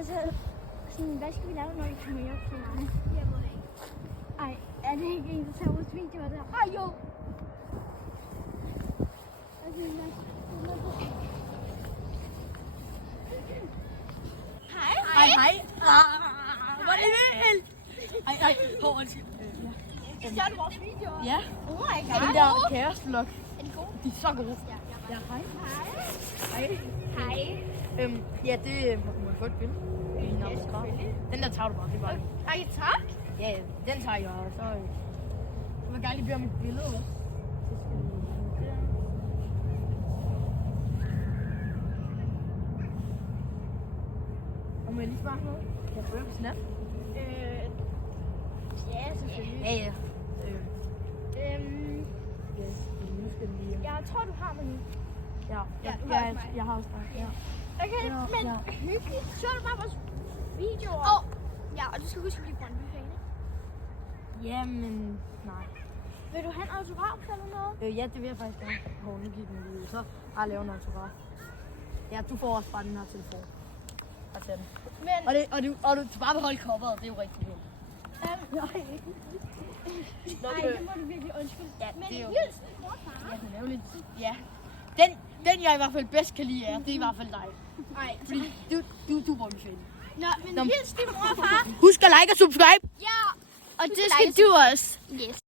Altså, sådan, hvad skal vi lave, når vi kommer hjem til mig? Jeg ved ikke. Ej, er det ikke en, der tager vores videoer der? Jo! Hej. Hvor er det vildt! Ej, undskyld. Ser du vores videoer? Ja. Oh my Ja, den der kaosvlog. Er de gode? De er så gode. Ja, hej. Hej. Ja, det må jeg få et billede. Den der tager du bare, det er bare. Ej, tak. Ja, den tager jeg, og så... Jeg vil gerne lige bede om et billede også. Og må jeg lige spørge noget? Kan jeg få det på Snap? Ja, selvfølgelig. Ja. Nu skal den lige... Jeg tror, du har mig nu. Ja, jeg har også bare. Ja. Okay, Ja, men ja. hyggeligt. Så er det bare vores videoer. Ja, og du skal huske at blive Brøndby-fan, ikke? Jamen, nej. Vil du have en autograf eller noget? Ja, det vil jeg faktisk gerne. Nu gik den lige ud. Så har jeg lavet en autograf. Ja, du får også bare den her telefon. Og tage den. Men... Og du bare beholde coveret, det er jo rigtig godt. Nej, det må du virkelig undskylde. Ja, Men det er jo... hils din mor, far. Ja, den er jo lidt... Ja. Den jeg i hvert fald bedst kan lide det er i hvert fald dig. Nej, Fordi du er Brøndby-fan. men hils din mor, far. Husk at like og subscribe! Ja, og det skal du også. Yes.